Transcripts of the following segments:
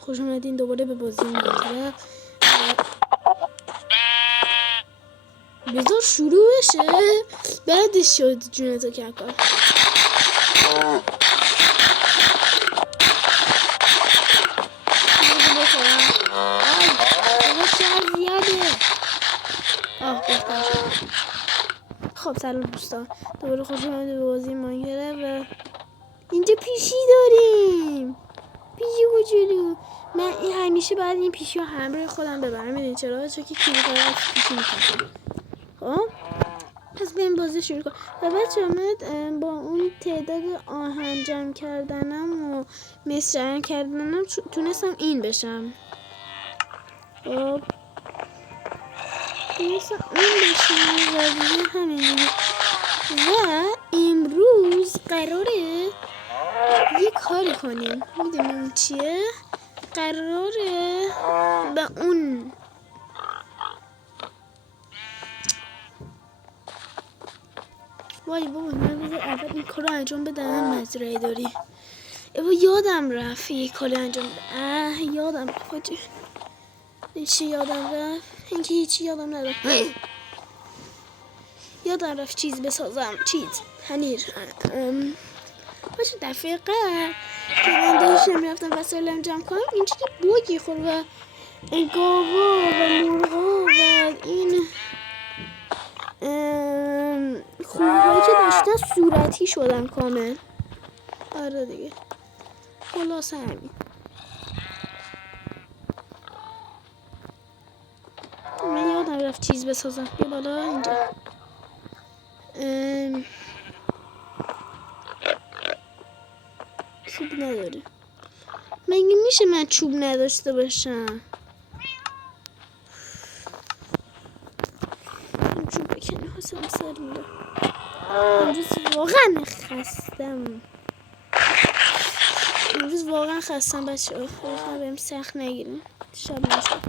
خوش اومدین دوباره به بازی ماینکرافت. بذار شروع بشه بعدش شد جونتو کرد کار. خب سلام دوستان، دوباره خوش اومدید به بازی ماینکرافت و اینجا پیشی داریم، پیشی کوچولو. من همیشه بعد این پیشی رو همراه خودم ببرم، میدونی چرا؟ چون که کلیپ‌ها رو از پیشی می‌کنم. خب پس بریم بازی شروع کنم. و بچه‌ها من با اون تعداد آهن جمع کردنم و مس جمع کردنم تونستم این بشم. خب تونستم این بشم و دیگه همین دیگه. و امروز قراره یه کاری کنیم، میدونیم چیه؟ قراره به اون وای بابا من بذار اول این کار رو انجام بدم. مزرعه داری بابا، یادم رفت یه کاری انجام بدم. یادم رفت حاجی، چی یادم رفت؟ اینکه هیچی یادم ندارم. یادم رفت چیز بسازم، چیز پنیر. باشه دفعه قبل که من داشتم میرفتم وسایلم جمع کنم اینجوری بوگی خورد و گاوا و مرغا و این خوبهایی که داشتن صورتی شدن کامل. آره دیگه خلاصه همین. من یادم رفت چیز بسازم. بیا بالا اینجا. چوب نداره. مگه میشه من چوب نداشته باشم؟ چوب بکنه حسن سر میره. امروز واقعا خستم بچه ها. خواهد بهم سخت نگیریم. شب نشد.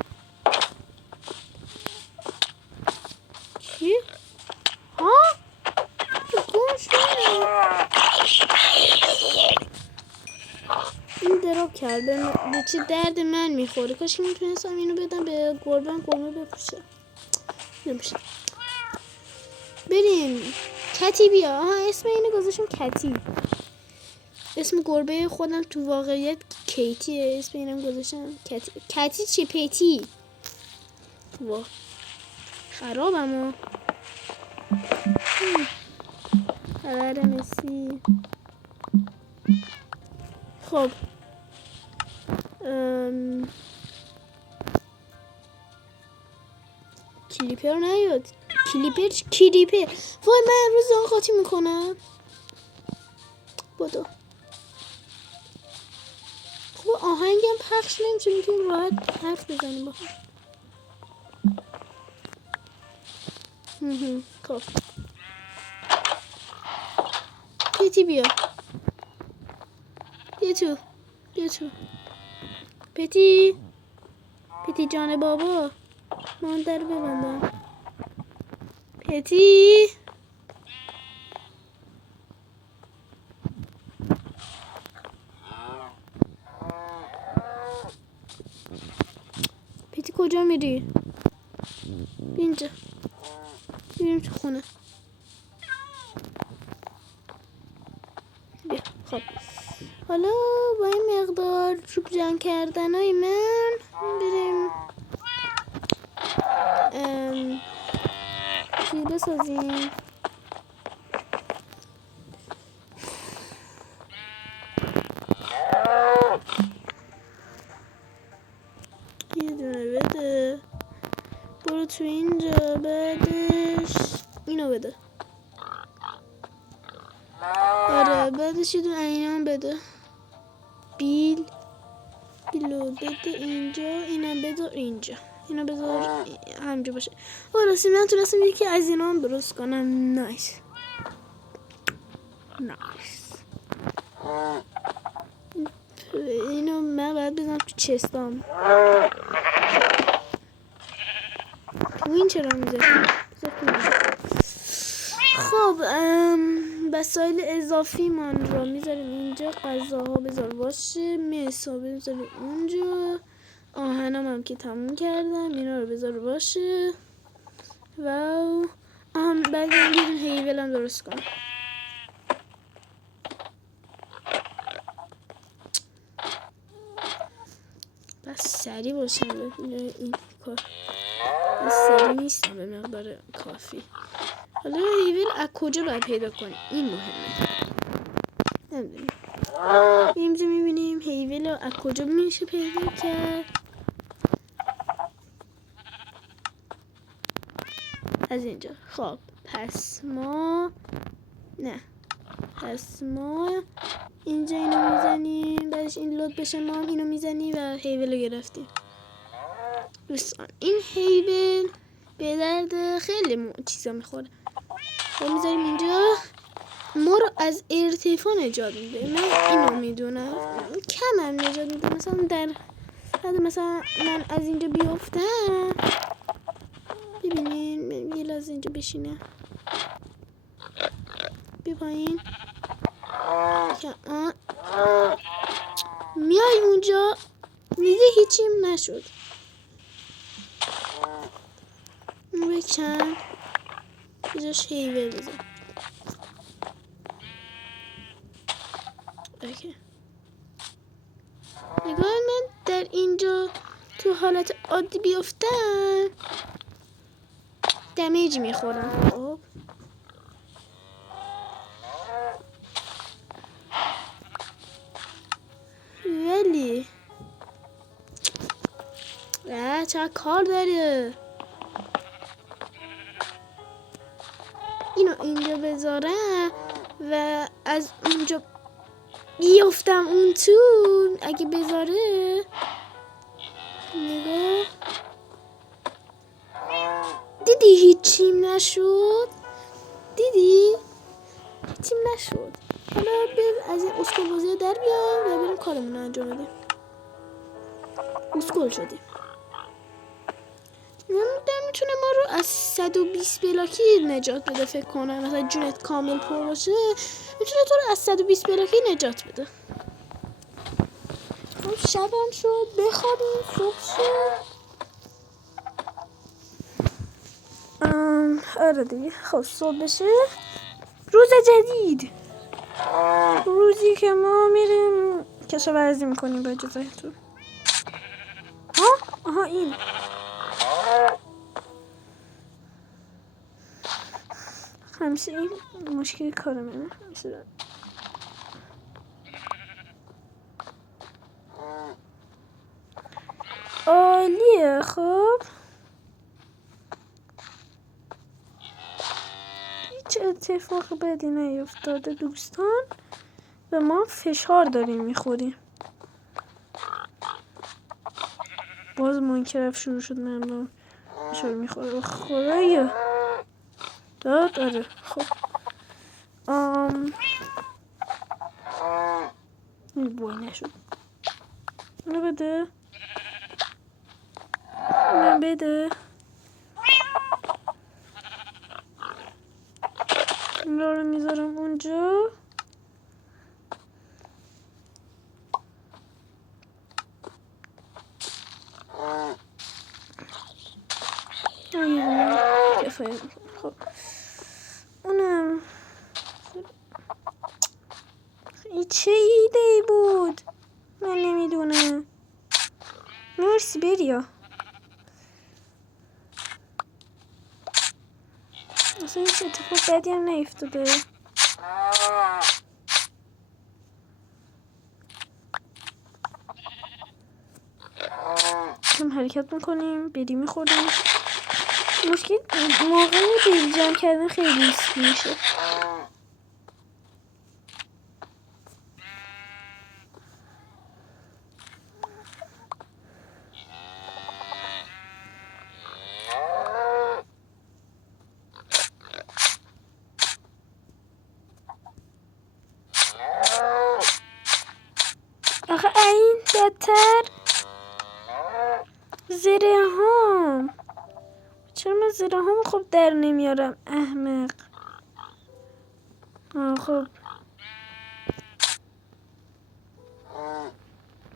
چی؟ ها؟ گم شده این دراب کرد. به چه درد من میخوره؟ کاش که میتونستم اینو بدم به گربه بپوشه. نمیشه. بریم کتی بیا. اسم اینو گذاشتم کتی. اسم گربه خودم تو واقعیت کیتیه، اسم اینم گذاشتم کتی. کتی چی پیتی؟ وا خرابم ها. خبر مسی. خب کلیپر نیاد. کلیپر وای من امروز آن خاطی میکنم. بدو. خب آهنگم پخش نمیشه، میتونیم راحت حرف بزنیم با هم. خب پیتی بیا تو پیتی جان بابا من در ببندم. پیتی کجا میری؟ اینجا بریم تو خونه. بیا. خب حالا با این مقدار چوب جمع کردن های من بریم چی بسازیم. یه دونه بده. برو تو اینجا. بعدش اینو بده. آره بعدش یه دونه اینم بده. بیلو بده اینجا. اینم بذار اینجا. اینو بذار همینجا باشه. راستی من تونستم یکی از اینا هم درست کنم. نایس. اینو من باید بزنم تو چستام. تو این چرا میذاری؟ خب وسایل اضافی من را میذاریم اینجا. غذاها بذار باشه، میسا بذاریم اونجا، آهنم هم که تموم کردم اینا رو بذار باشه. واو بعد این هیول هم درست کنم. بس سریع باشم این کار. بس سریع نیستم به مقدار کافی. حالا هیول از کجا باید پیدا کنیم؟ این مهمه. نمیدونیم. اینجا میبینیم هیول رو از کجا میشه پیدا کرد. از اینجا. خب پس ما اینجا اینو میزنیم، بعدش این لود بشه ما هم اینو میزنیم و هیول رو گرفتیم. دوستان این هیول به درد خیلی چیزا میخوره. خب میذاریم اینجا، ما رو از ارتفاع نجات میده. من اینو میدونم کم هم نجات میده. مثلا مثلا من از اینجا بیافتم، ببینین یه لحظه اینجا بشینه، بیا پایین، میای اونجا میگه هیچیم نشد. بکن بذارش هیول بزن. اوکی. نگاه من در اینجا تو حالت عادی بیفتم دمیج میخورم. خب ولی چه کار داره اینو اینجا بذارم و از اونجا بیافتم اون تو. اگه بذاره نگاه دیدی هیچیم نشد. حالا بریم از این اسکول بازی در بیام و بریم کارمون رو انجام بدیم. اسکول شدیم. میتونه ما رو از 120 بلاکی نجات بده. فکر کنم مثلا جونت کامل پر باشه میتونه تو رو از 120 بلاکی نجات بده. خب شبم شد، بخوابیم، صبح شد. آره دیگه. خب صبح بشه، روز جدید، روزی که ما میریم کشاورزی میکنیم با اجازه تو. آها این همیشه این مشکل کار منه. عالیه. خب هیچ اتفاق بدی نیفتاده دوستان و ما فشار داریم میخوریم. باز ماینکرافت شروع شد. ممنون. فشار میخوره خدایا داد. آره خب این بوی نشد. اینو بده. اینو بده. این رو میذارم اونجا. کفایه. خب اونم این چه ایده‌ای بود من نمیدونم. مرسی بریا. اصلا هیچ اتفاق بدی هم نیفتاده. هم حرکت میکنیم، بری میخوریم. مشکل موقع بیل جمع کردن خیلی ریسکی میشه. آخه این بدتر زره هم. چرا من زره هم خوب در نمیارم احمق. خب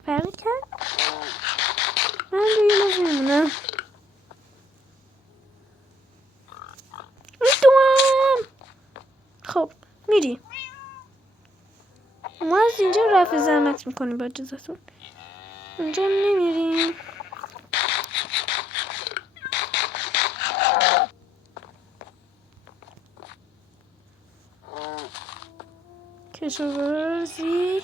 فرقی کرد من دیگه نمیمونم. میدونم. خب میری ما از اینجا رفع زحمت میکنیم با اجازتون. اینجا نمیریم. کشاورزی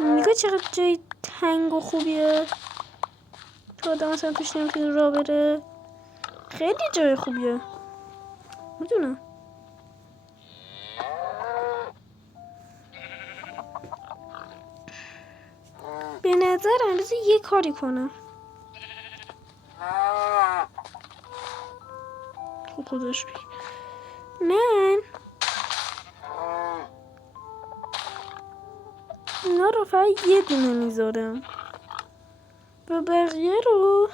نگاه چقدر جای تنگ و خوبیه که آدم اصلا توش نمیتونه راه بره. خیلی جای خوبیه میدونم. به نظرم بذار یه کاری کنم. خب خودش بگی من اینا رو فقط یه دونه میذارم و بقیه رو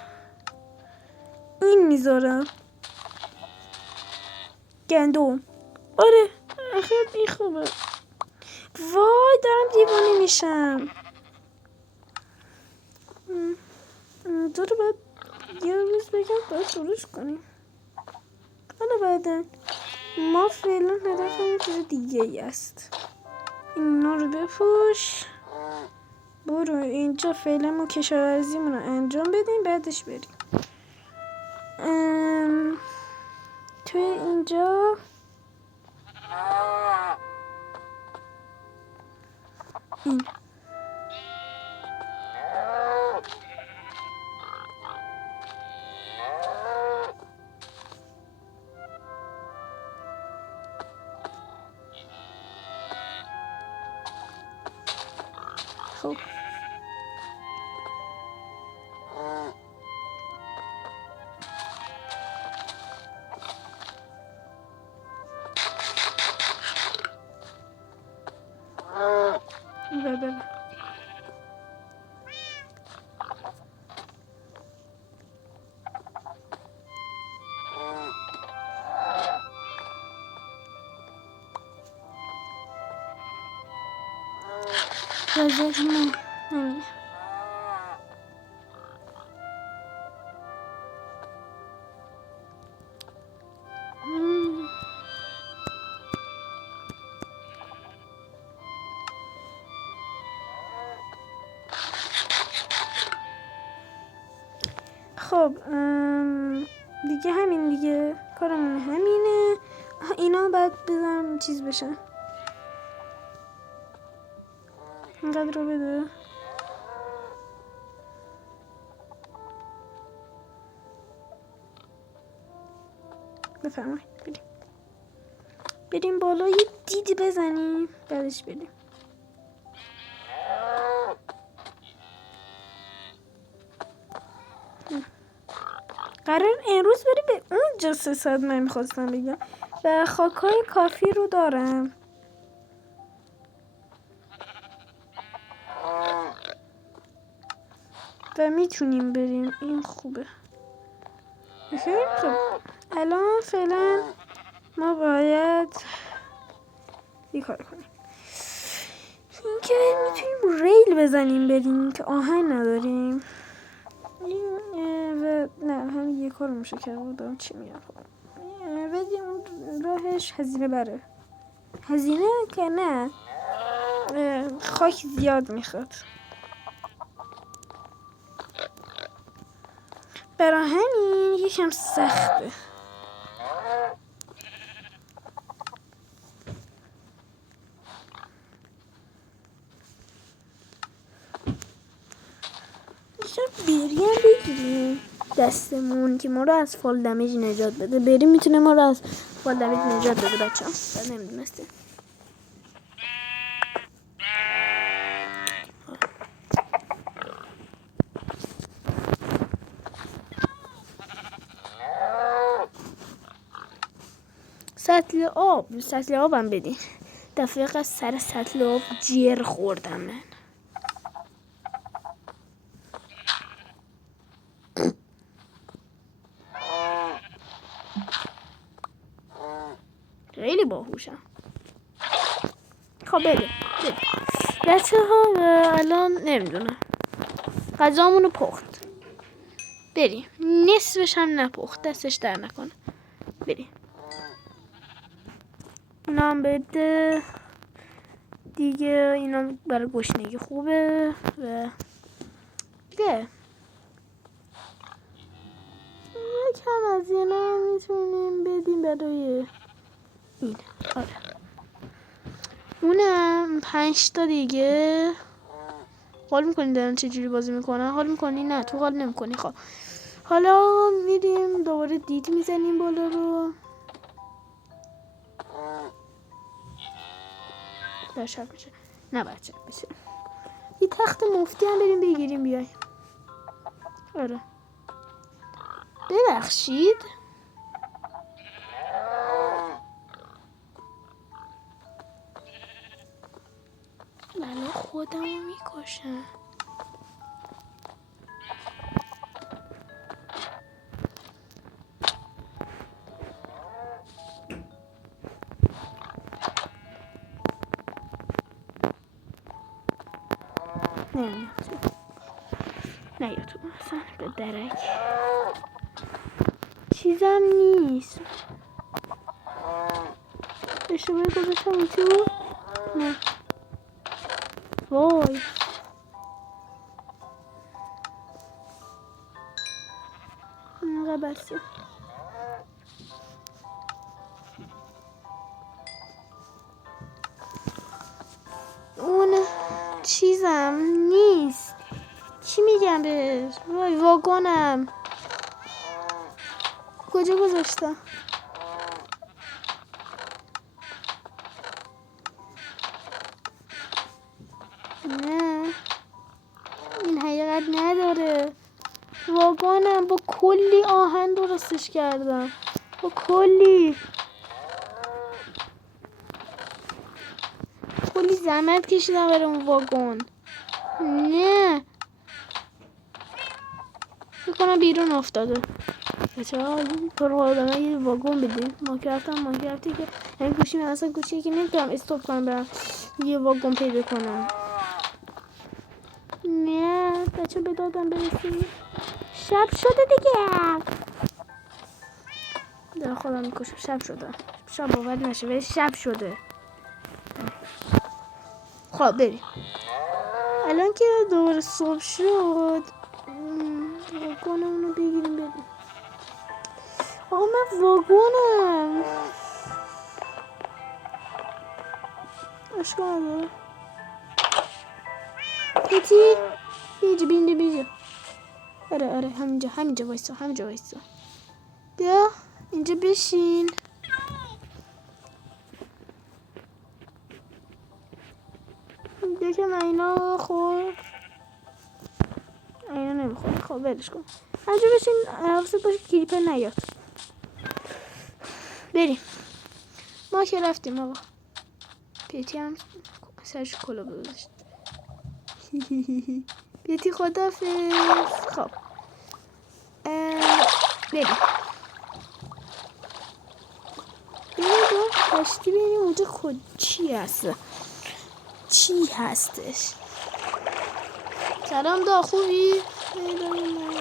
این میذارم. گندم. آره خیلی خوبه. وای دارم دیوانه میشم. اینجا رو باید یه روز بگم باید درست کنیم. حالا بعدن ما فعلا هدفمون چیز دیگه ای است. اینا رو بپوش. برو اینجا فعلا ما کشاورزیمون رو انجام بدیم بعدش بریم. توی اینجا این خب بله وضعیت ما همینه. خب دیگه همین دیگه کارمون همینه. اینا باید بذارم چیز بشن. اینقدر رو بده. بفرمایید بریم بالا یه دیدی بزنیم بعدش بریم. قرار امروز بری به اونجا 3 ساعت من میخواستم بگم و خاکای کافی رو دارم و میتونیم بریم. این خوبه. خب الان فعلا ما باید یه کار کنیم. اینکه میتونیم ریل بزنیم بریم که آهن نداریم و نه همین یه کار میشه که بودم چی میگم بدیم راهش هزینه بره. هزینه که نه خاک زیاد میخواد. برای همین یکم سخته. بریم بگیریم دستمون که ما رو از فال دمیج نجات بده. بریم میتونه ما رو از فال دمیج نجات بده بچه ها. نمیدونسته سطل آبم بدین. دفعه از سر سطل آب جر خوردم من. خیلی باهوشم. خب بده بچه ها. الان نمیدونم غذامونو پخت. بریم. نصفش هم نپخت، دستش در نکنه. بریم. اونا هم بده دیگه. اینا برای گشنگی خوبه و دیگه یکم از اینا میتونیم بدیم برای این. آره اونم 5 تا دیگه. حال میکنی دارن چجوری بازی میکنن؟ حال میکنی؟ نه تو حال نمیکنی. خب حالا میریم دوباره دید میزنیم بالا رو. در شب بشه. نه بچه بشه. یه تخت مفتی هم بریم بگیریم بیایم. آره ببخشید. من خودمو میکشم. نه یا تو اصلا به درک چیزم نیست. اشتباه گذاشتم تو. نه وای اینقدر بسه. اون چیزم نیست. چی میگم بهش؟ وای واگنم کجا گذاشتم؟ نه این حقیقت نداره. واگنم با کلی آهن درستش کردم. با کلی زحمت کشیدم برای اون واگن. نه بکنم بیرون افتاده. بچه‌ها تو رو آدم یه واگن بدین. ماکرافتی که این گوشی من اصلا گوشیه که نمیتونم استوب کنم برم یه واگن پیدا کنم. نه بچه به دادم برسیم. شب شده دیگه. در خودم میکشم. شب شده. شب باور نشه ولی شب شده. خب بریم. الان که دوباره صبح شد واگنمونو بگیریم بریم. آقا من واگنم اشکال نداره. پتی بیجا. آره همینجا وایسا. بیا اینجا بشین. یکم اینا خورد. اینا نمیخوره. خب ولش کن. اینجا بشین. حواست باشه کلیپر نیاد. بریم. ما که رفتیم آقا. پیتی هم سرش کلا بذاشت. پیتی خدافظ. خب بریم کشتی بریم اونجا. خود چی هستش؟ سلام دا خوبی؟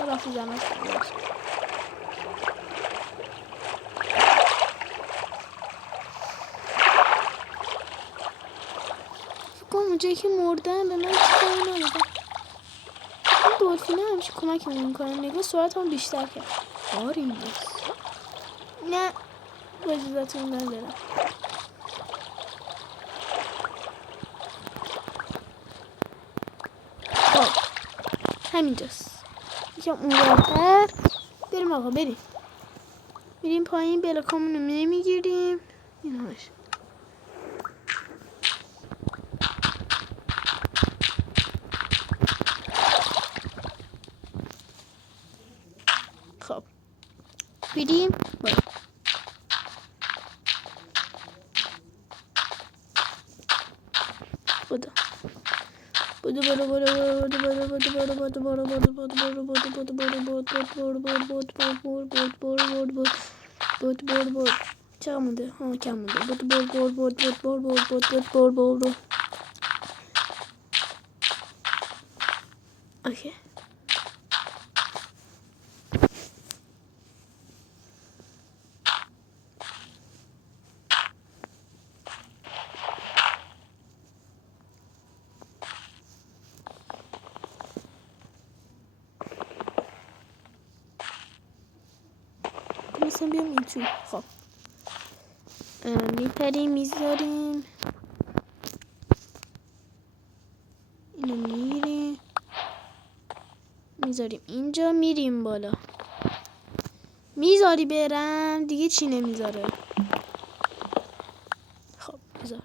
رفتی زمت فکر اونجایی که مردن به من چیکاری ندادن. این دولفینه همیشه کمکمون میکنن. نگاه سرعت هم بیشتر کرد. آری نه با اجازتون ندارم. خب همینجاست. یکم اونورتر بریم آقا. بریم پایین. بلاکامونو نمیگیریم. این همش خب بریم. چقدر مونده؟ کم مونده. اوکی. مثلا بیام این تو. خب میپریم میذاریم اینو میریم میذاریم اینجا میریم بالا میذاری برم دیگه چی نمیذاره. خب بذار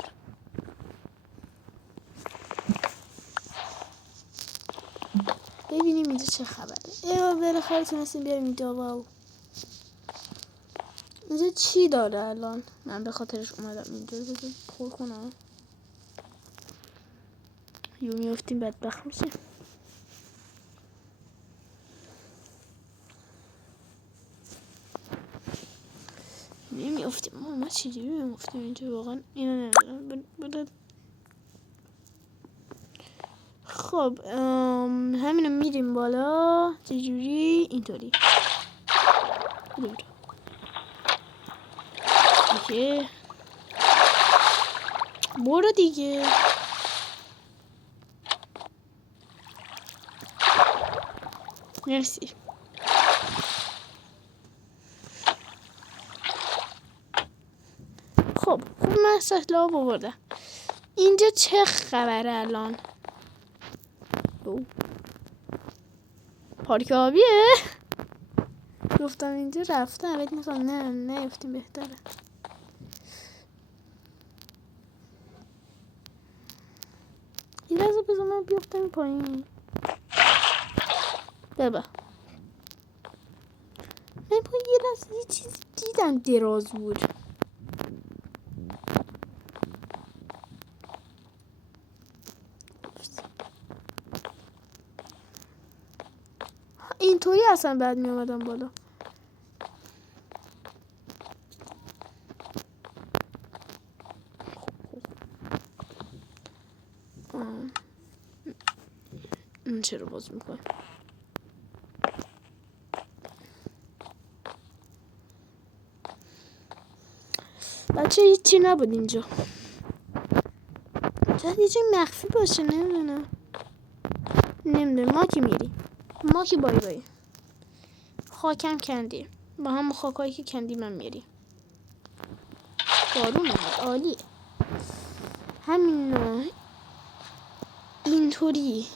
ببینیم اینجا چه خبره. بالاخره تونستیم بیاریم اینجا. واو اینجا چی داره الان؟ من به خاطرش اومدم اینجا. بذار پر کنم. یو میافتیم بدبخت میشیم. نمیافتیم. ما چجوری میافتیم اینجا واقعا اینو نمیدونم. خب همینو میریم بالا. چجوری؟ اینطوری. اوکی برو دیگه. مرسی. خب من سهلا بردم. اینجا چه خبره الان؟ پارک آبیه؟ گفتم اینجا رفتم ولی مثلا نه افتیم بهتره. این لحظه بذار من بیفتم پایین. بابا من پایین یه لحظه یه چیز دیدم دراز بود. اینطوری اصلا بعد می اومدم بالا. این چرا باز میکنه؟ بچه هیچی نبود اینجا. شاید یه جای مخفی باشه. نمیدونم ما که میریم. ما که بای خاکم کندی با هم خاکایی که کندی من میریم. بارون اومد. عالی. همین اینطوری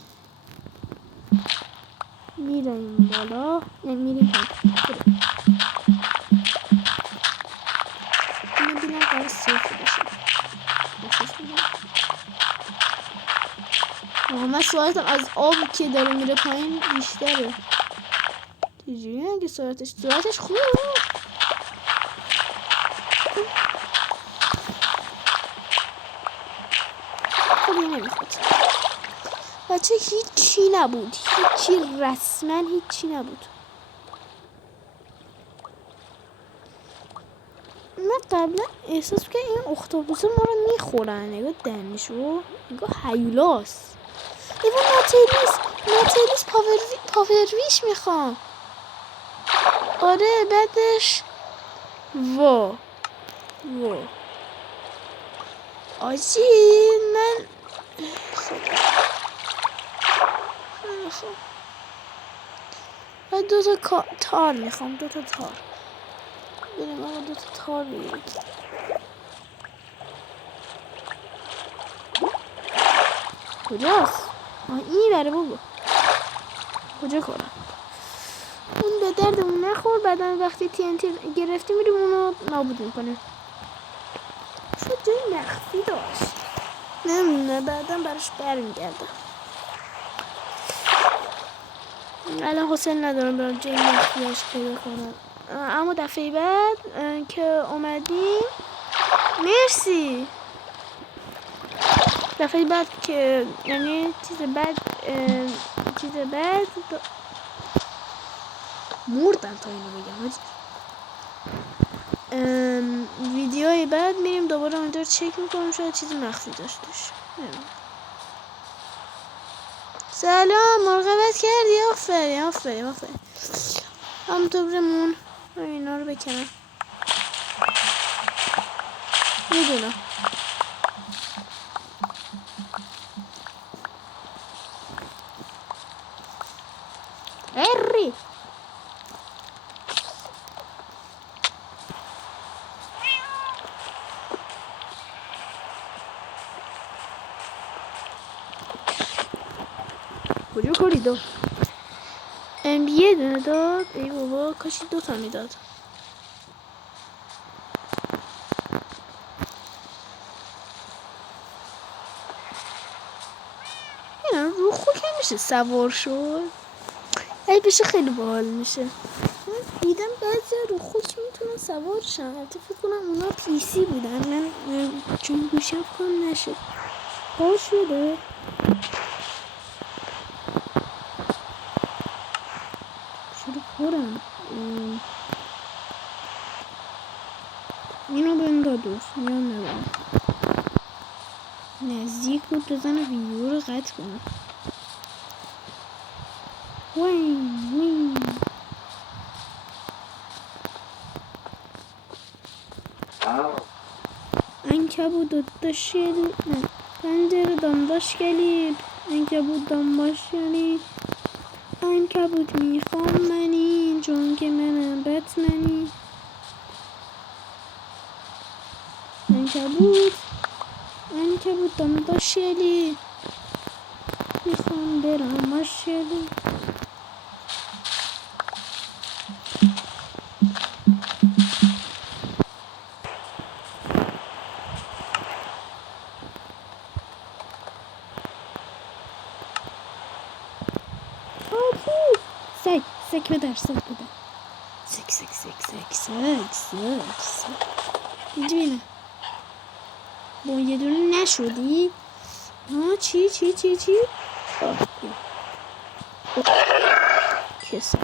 میریم بالا. میریم پایین. اینو بینم قرار سیفی بشه. من سرعتم از آبی که داره میره پایین بیشتره. چجوری اگه سرعتش خوبه؟ خوبی نمیخواد. بچه هیچی نبود. رسما هیچی نبود. من قبلا احساس که این اختاپوس ما رو میخورن. نگاه دمشو. نگاه هیولاست. ایوان ناتیلیس پاورویش میخوام. آره بعدش وا آجی من خب بعد 2 تا تار میخوام. 2 تا تار بریم. آقا 2 تا تار بگیریم. کجاست؟ این بره بابا. کجا کنم؟ اون به دردمون نخور. بعدا وقتی TNT گرفتیم میریم اونو نابود میکنه. شاید جای مخفی داشت. نمیدونه بعدا براش برمیگردم. الان حوصله ندارم برام جای مخفیش پیدا کنم. اما دفعه بعد که اومدیم مرسی دفعه بعد که یعنی چیز بعد مردم تا اینو بگم ویدیوی بعد میریم دوباره اونجا رو چک میکنم شاید چیزی مخفی داشتش. سلام مراقبت کردی؟ آفرین همونطور بمون اینا رو بکنم میدونم. اری کجا کاری داد؟ یه دونه داد. ای بابا کاشی 2 تا میداد. اینا رو خو که میشه سوار شد. ای بشه خیلی باحال میشه. من دیدم بعضی رو خود میتونن سوار شن. البته فکر کنم اونا پیسی بودن. من چون گوشم کام نشد. باز شده. شروع پرم. اینو بنداز دوست. میام ندارم. نزدیک بود بزن ویدیو رو قطع کنم. وین عنکبوت داشت gelip pencereden daş gelip ankabuttan baş gelip ankabut میخوام منی چون که منم بتمنی ankabuttan daş gelip میخوام برم باش gelip سک بدر سک اینجا بینه با یه دونه نشدی ها چی کسا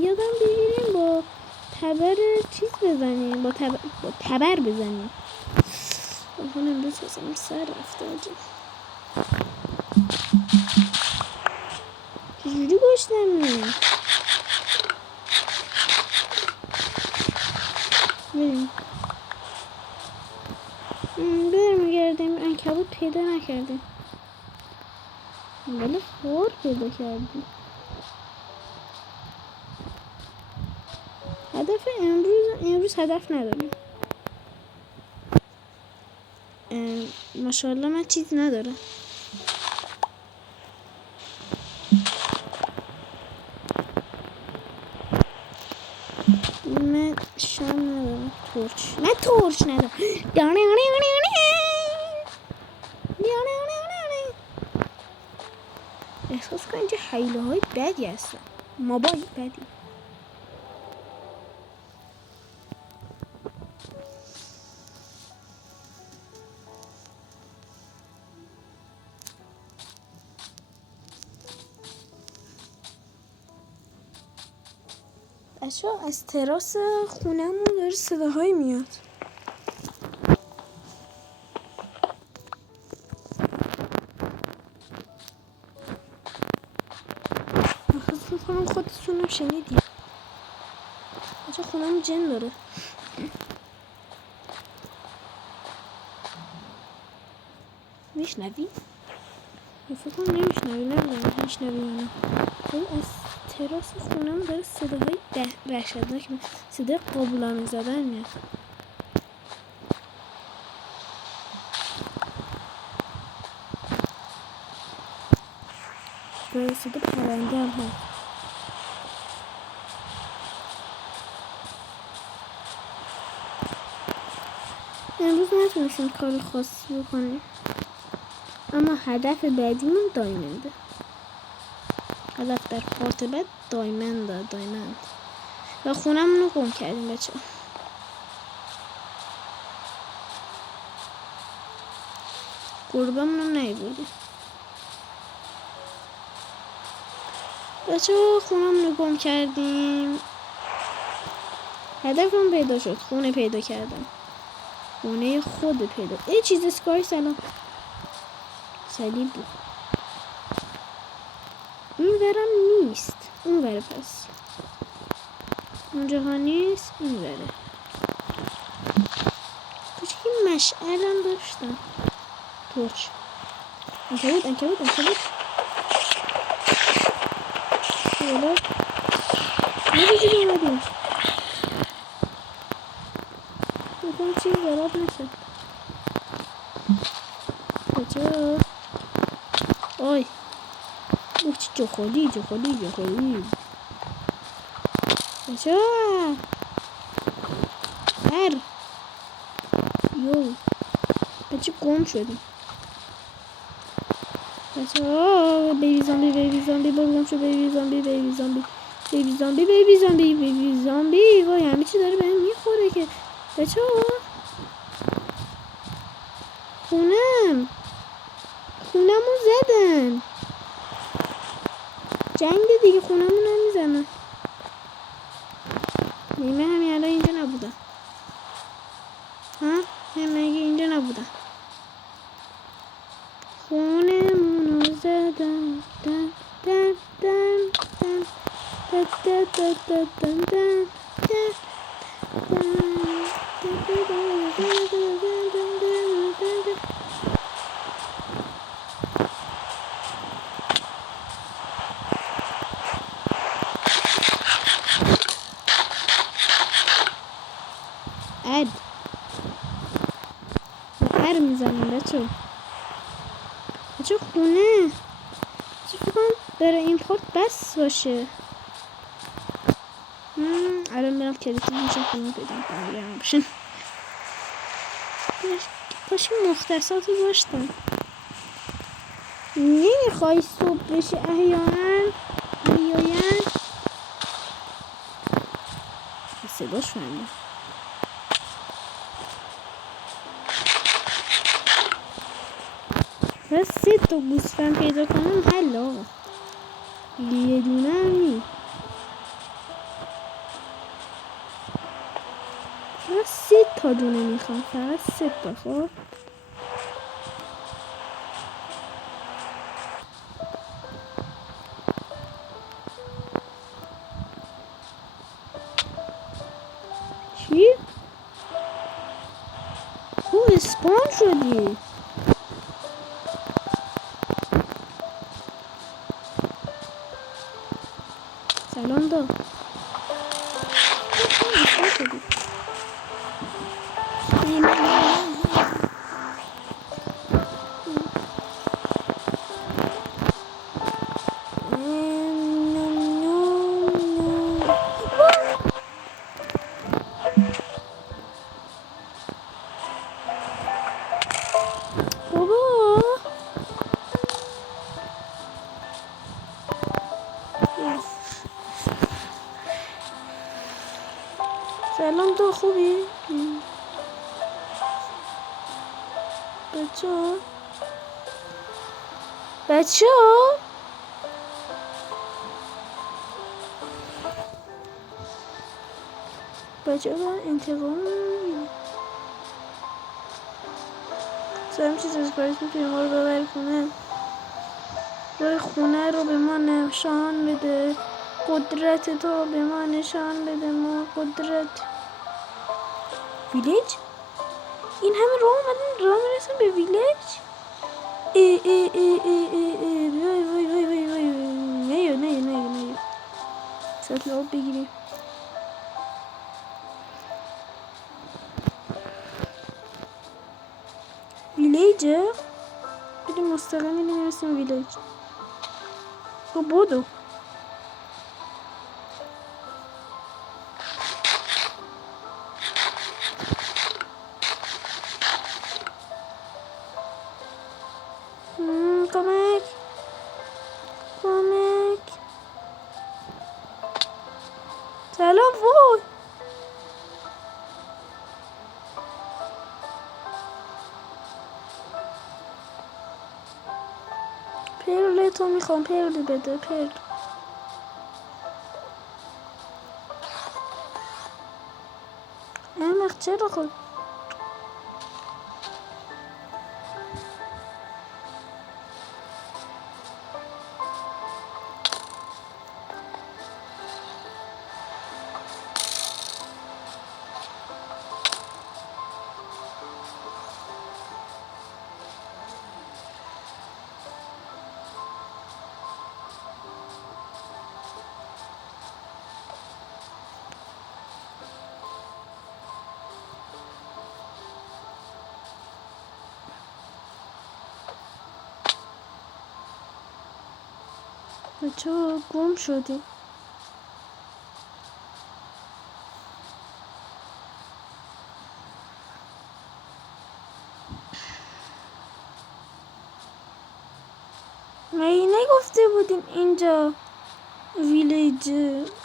یادم بگیریم با تبر چیز بزنیم با تبر بزنیم اون امروز بزنیم سر رفته آجی چجوری گشتم بریم گردیم عنکبوت پیدا نکردیم ولی خور پیدا کردیم هدف امروز هدف نداریم ماشاءالله من چیز نداره من شام ندارم تورچ ندارم احساس کنم اینجا حیله های بدی هستن مابای بدی بچه ها از تراس خونمون داره صداهایی میاد فکر کنم خودتونم شنیدیم بچه خونم جن داره میشنوی؟ فکر کنم نمیشنوی نمیدونم میشنوی یا نه از تراس خونم داره صداهای وحشتناک صدای قابلمه زدن میاد به صدا پرنده هم هست امروز نتونستیم کار خاصی بکنیم اما هدف بعدیمون دایمنده هدف در پارت بعد دایمند و خونمون رو گم کردیم بچه گربه‌مونم نیاوردیم. بچه‌ها خونمون رو گم کردیم. هدفم پیدا شد. خونه پیدا کردم. خونه خود پیدا. ای چیز اسکای سلام. صلیب بود. این ورم نیست. اون وره پس. اونجا ها نیست. این وره. کاش که مشعلم داشتم. تورچ. انکبوت. بالا. نمیشه اومدیم. میخوام چیز براب نشه. بچه آی اوه جا خالی بچه یو بچه گم شدیم. بچه بیبی زامبی برو گم شد. بیبی زامبی وای همه چی داره بهم میخوره که. بچه خونمو زدن. جنگ دیگه خونمو نمیزنن. نیمه همین الان اینجا نبودن. ها مگه اینجا نبودن. خونمونو زدن. هر میزنم بچه خونه چه فکرم برای این پارت بس باشه. الان برم کلیتی میشم خونه پیدا کنم بشن. کاش مختصات رو داشتم. نمیخوای صبح بشه احیانا صداش فهمیدم. بس 3 تا گوسفند پیدا کنم حل آقا. یه دونه هم نی. فقط 3 تا دونه میخوام. فقط 3 تا. خب چی؟ اسپان شدی. سلام دا. اسپان شدی. سلام تو خوبی؟ بچه ها انتقام سلام چیز از پاییز میتونی ما رو ببری خونه. جای خونه رو به ما نشان بده. قدرت تو به ما نشان بده. ما قدرت ویلیج؟ این همه راه میرسیم به ویلیج؟ نه سطل آب بگیریم. ویلیجه؟ بریم مستقیم میرسیم ویلیج. بودو کمک سلام وای تو میخوام پرلو بده پرلو. احمق چرا خود بچه گم شدی. مگه نگفته بودیم اینجا ویلیج؟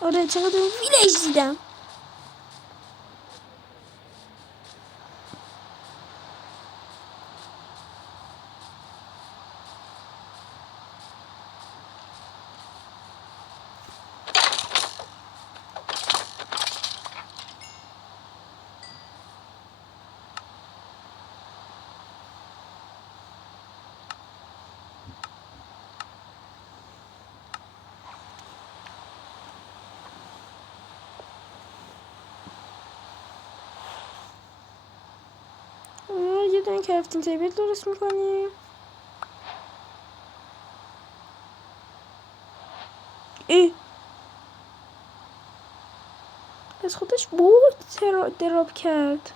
آره چقدر ویلیج دیدم. یه دونه کرافتینگ تیبل درست میکنیم. از خودش بود دراب کرد.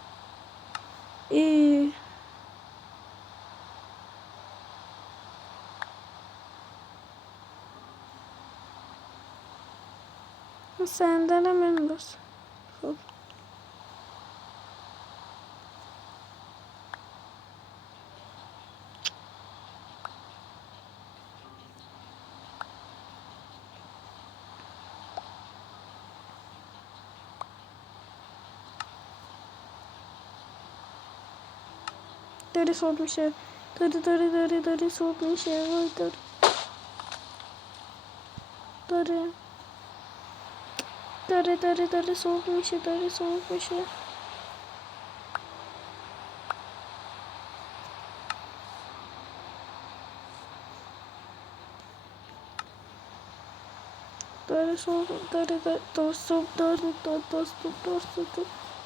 صندلم بنداز. خب داره صبح میشه. داره صبح میشه. وای داره صبح میشه. داره صبح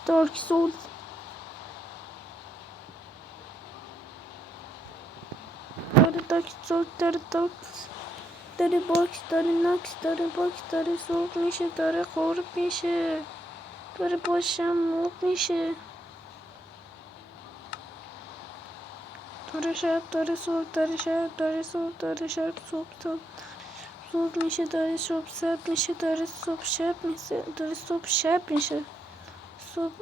دارک سول. داره باکس داره ناکس داره باکس داره صبح میشه داره غروب میشه داره باشم موق میشه داره شب داره صبح داره شب داره صبح داره شب صبح میشه داره صبح شب میشه داره صبح شب میشه داره صبح شب میشه صبح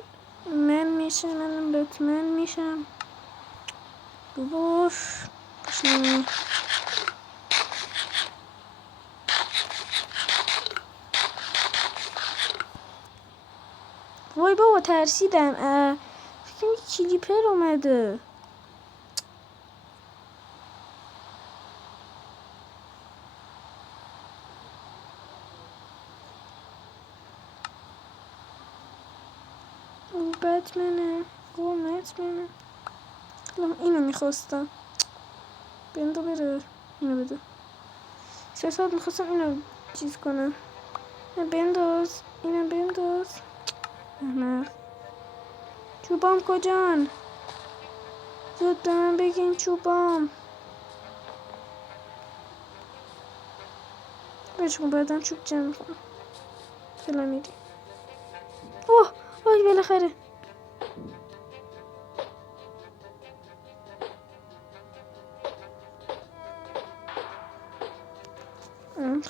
من میشه منم بتمن میشم. بوف وای بابا ترسیدم. فکر کلیپر اومده. بتمنه اینو میخواستم بندو بره. اینو بده 3 ساعت میخواستم اینو چیز کنم. بنداز اینو بنداز. نه چوبام کجان؟ زود به من بگین چوبام. بچون بعدم چوب جمع میکنم. فعلا میری. اوه وای بالاخره.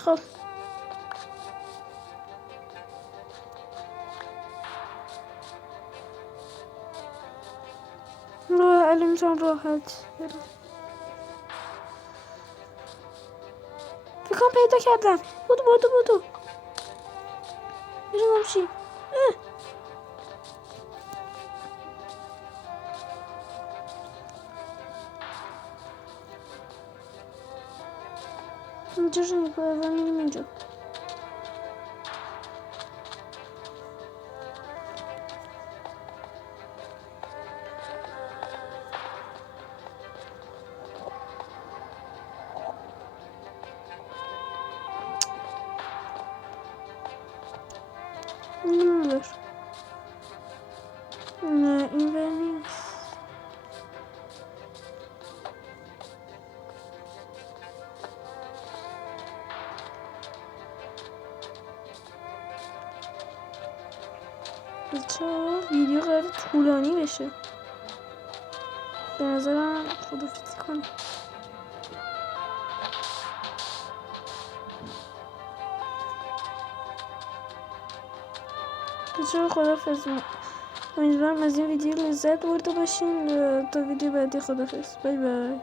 خب الان میتونم راحت برم. فکرم پیدا کردم. بودو میرم چی؟ اینجا رو اول میریم اینجا. نه این بر نیست. بچه ویدیو قرار طولانی بشه، به نظرم خدافزی کنم. بچه خدافز، امیدوارم از این ویدیو لذت برده باشین. تا ویدیو بعدی، خدافز، بای بای.